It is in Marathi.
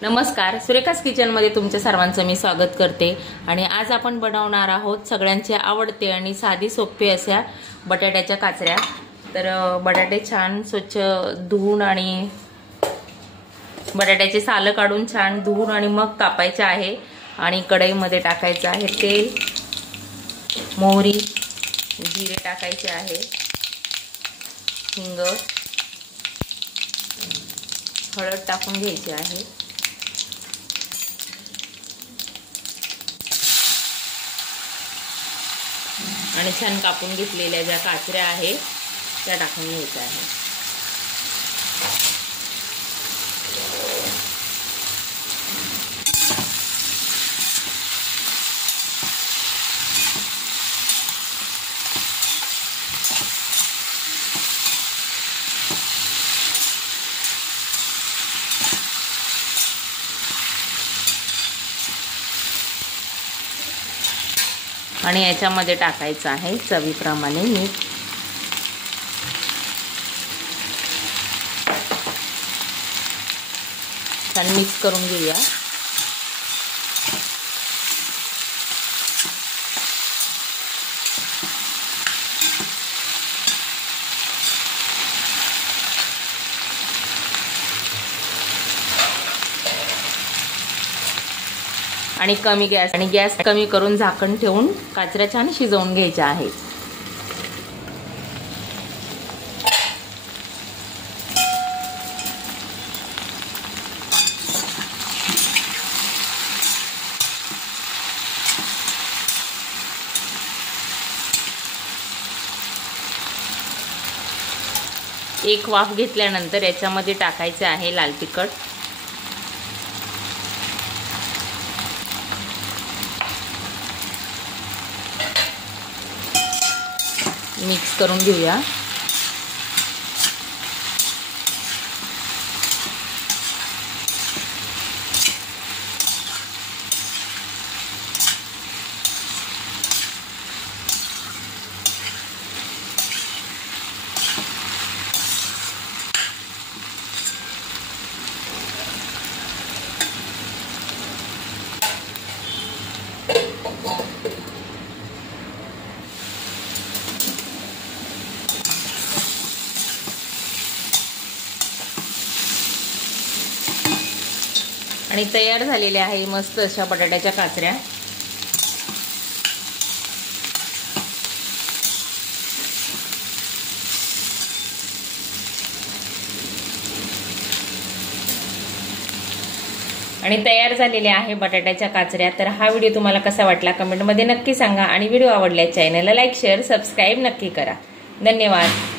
नमस्कार, सुरेखास किचन मध्ये तुमच्या सर्वांचं मी स्वागत करते। आणि आज आपण बनवणार आहोत सगळ्यांचे आवडते आणि साधी सोपी अशा बटाट्याच्या काचऱ्या। तर बटाटे छान स्वच्छ धुवून आणि बटाट्याचे साल काढून छान धुवून आणि मग कापायचे आहे। आणि कढईमध्ये टाकायचं आहे तेल, मोहरी, जिरे टाकायचे आहे, हिंग, हळद टाकून घ्यायची आहे। आणि छान कापून घेतलेल्या ज्या काचऱ्या आहेत त्या टाकून घ्यायच्या आहे। आणि याच्यामध्ये टाकायचं आहे चवीप्रमाणे मीठ। छान मिक्स करून घेऊया। आणि गॅस कमी करून झाकण ठेवून काचऱ्या छान शिजवून घ्यायच्या आहेत। एक वाफ घेतल्यानंतर याच्यामध्ये टाकायचे आहे लाल तिखट, मिक्स करून घेऊया। आणि तयार झालेल्या आहे मस्त अशा बटाट्याच्या काचऱ्या। आणि तयार झालेल्या आहे बटाट्याच्या काचऱ्या। तर हा व्हिडिओ तुम्हाला कसा वाटला कमेंट मध्ये नक्की सांगा। आणि व्हिडिओ आवडल्यास चॅनलला लाईक, शेअर, सबस्क्राईब नक्की करा। धन्यवाद।